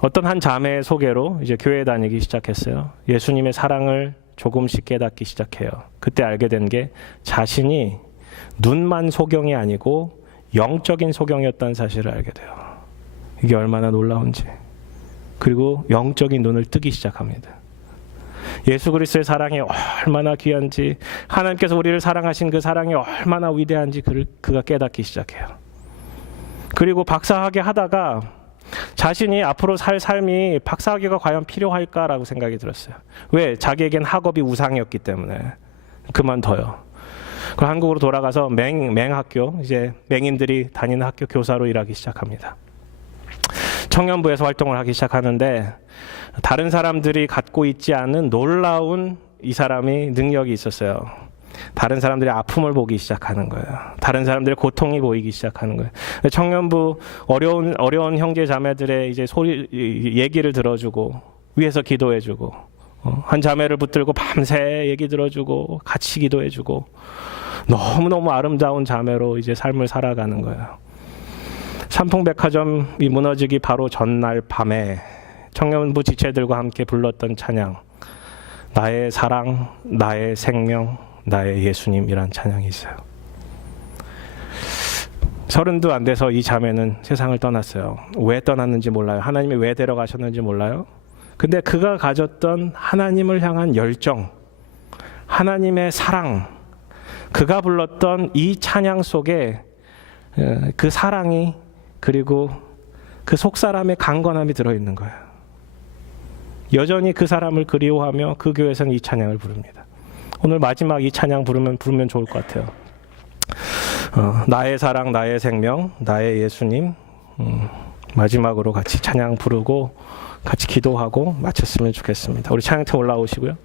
어떤 한 자매의 소개로 이제 교회에 다니기 시작했어요. 예수님의 사랑을 조금씩 깨닫기 시작해요. 그때 알게 된 게 자신이 눈만 소경이 아니고 영적인 소경이었다는 사실을 알게 돼요. 이게 얼마나 놀라운지. 그리고 영적인 눈을 뜨기 시작합니다. 예수 그리스도의 사랑이 얼마나 귀한지, 하나님께서 우리를 사랑하신 그 사랑이 얼마나 위대한지 그가 깨닫기 시작해요. 그리고 박사학위 하다가 자신이 앞으로 살 삶이 박사학위가 과연 필요할까라고 생각이 들었어요. 왜? 자기에겐 학업이 우상이었기 때문에. 그만둬요. 그 한국으로 돌아가서 맹학교, 이제 맹인들이 다니는 학교 교사로 일하기 시작합니다. 청년부에서 활동을 하기 시작하는데 다른 사람들이 갖고 있지 않은 놀라운 이 사람이 능력이 있었어요. 다른 사람들의 아픔을 보기 시작하는 거예요. 다른 사람들의 고통이 보이기 시작하는 거예요. 청년부 어려운 형제 자매들의 이제 얘기를 들어주고 위에서 기도해주고 한 자매를 붙들고 밤새 얘기 들어주고 같이 기도해주고 너무너무 아름다운 자매로 이제 삶을 살아가는 거예요. 삼풍백화점이 무너지기 바로 전날 밤에 청년부 지체들과 함께 불렀던 찬양, 나의 사랑, 나의 생명, 나의 예수님이란 찬양이 있어요. 30도 안 돼서 이 자매는 세상을 떠났어요. 왜 떠났는지 몰라요. 하나님이 왜 데려가셨는지 몰라요. 근데 그가 가졌던 하나님을 향한 열정, 하나님의 사랑, 그가 불렀던 이 찬양 속에 그 사랑이 그리고 그 속사람의 강건함이 들어있는 거예요. 여전히 그 사람을 그리워하며 그 교회에서는 이 찬양을 부릅니다. 오늘 마지막 이 찬양 부르면 좋을 것 같아요. 나의 사랑, 나의 생명, 나의 예수님. 마지막으로 같이 찬양 부르고 같이 기도하고 마쳤으면 좋겠습니다. 우리 찬양팀 올라오시고요.